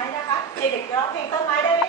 ไม้นะคะ เด็กๆร้องเพลงต้นไม้ได้ไหม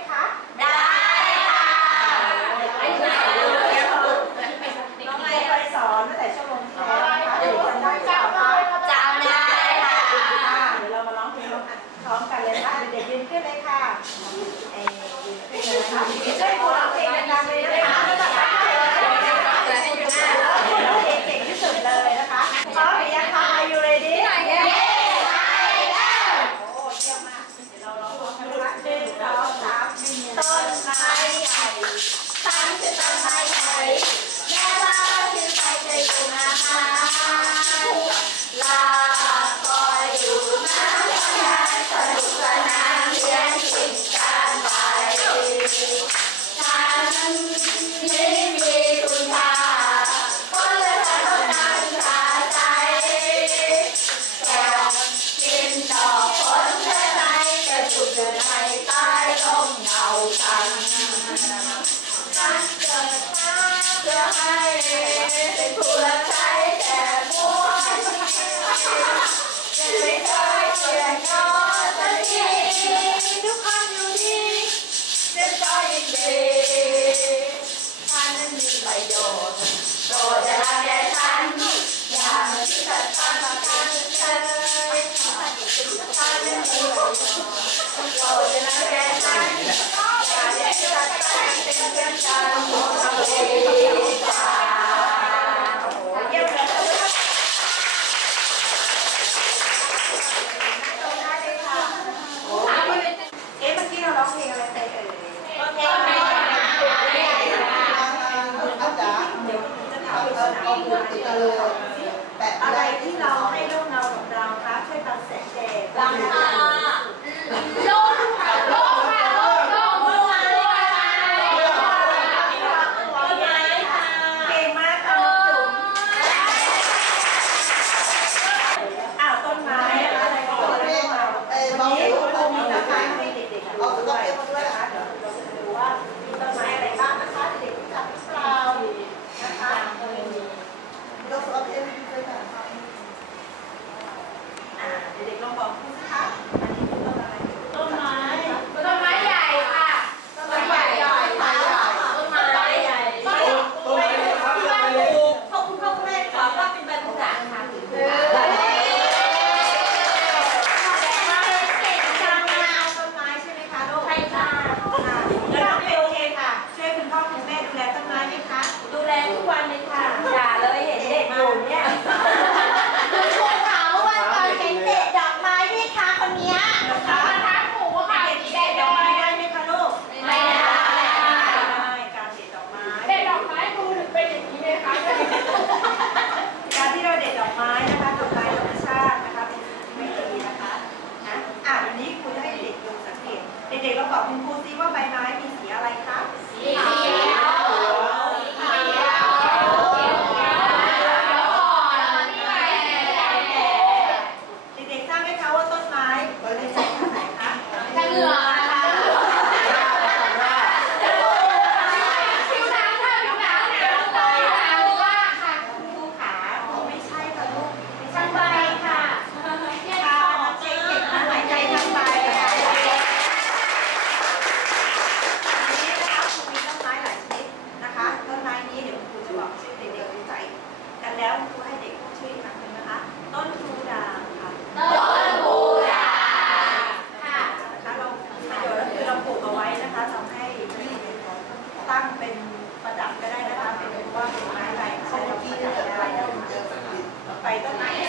Bye.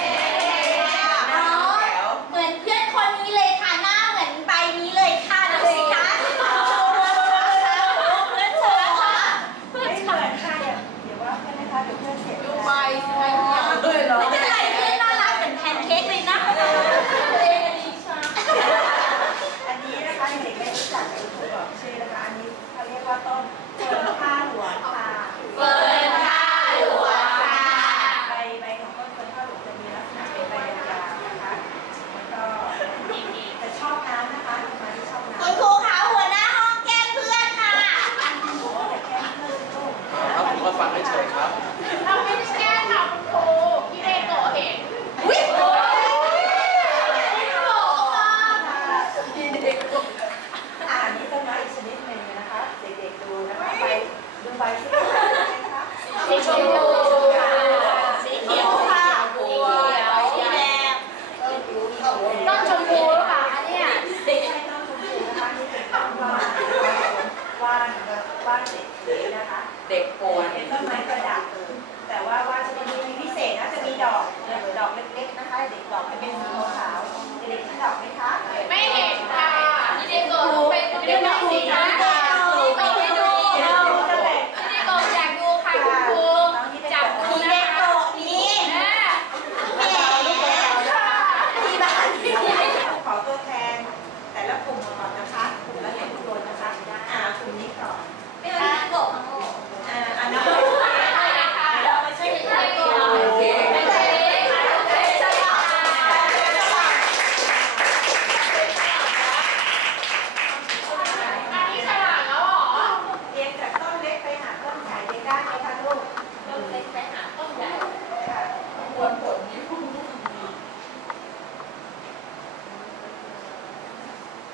ด็กดูอ่านนี่ต้นไม้ชนิดหนึ่งนะคะ เด็กๆดูนะคะไปดูใบสีนะคะสีชมพูค่ะสีเขียวค่ะสีเขียวสีแดงต้นชมพูหรือเปล่าะเนี่ยสีต้นชมพูนะคะนี่เป็นต้นว่านว่านว่านเด็กนะคะ เด็กโคนเป็นต้นไม้ประดับแต่ว่าว่านชนิดนี้พิเศษนะจะมีดอกดอกเล็กๆนะคะ เด็กดอกจะเป็นสีขาวเด็กที่ดอกไม่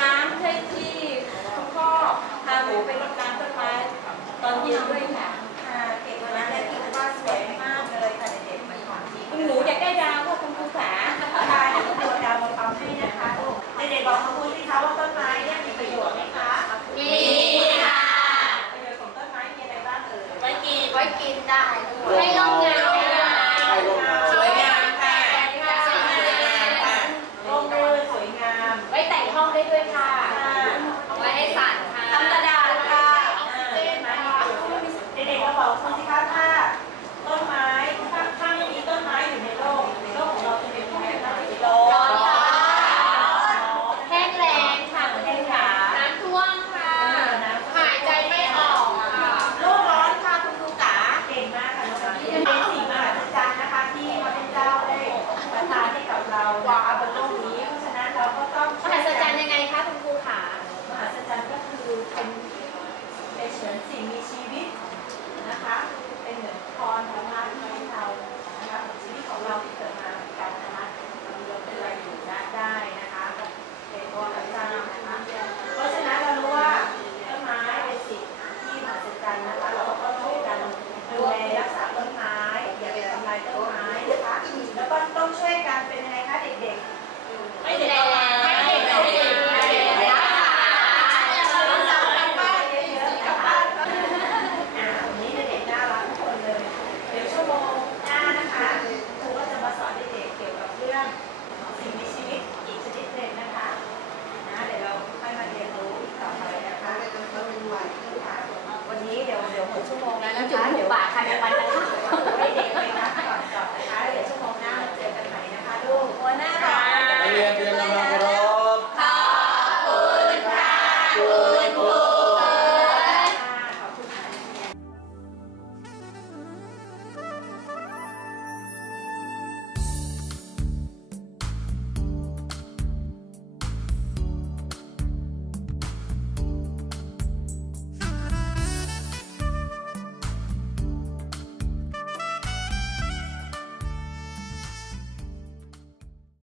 น้ำให้ที่คุณพ่อพาหนูไปรดน้ำต้นไม้ตอนเย็นด้วยค่ะค่ะเก่งกว่านั้นเลยที่คุณพ่อสวยมากเลยค่ะเด็กๆมันของที่คุณหนูอยากได้ดาวเพราะคุณครูขาตาเดี๋ยวคุณครูดาวมาทำให้นะคะลูกเด็กๆบอกคุณครูสิคะว่าต้นไม้เนี่ยมีประโยชน์ไหมคะมีค่ะประโยชน์ของต้นไม้มีอะไรบ้างเอ่ยไว้กินไว้กินได้ให้ร่ม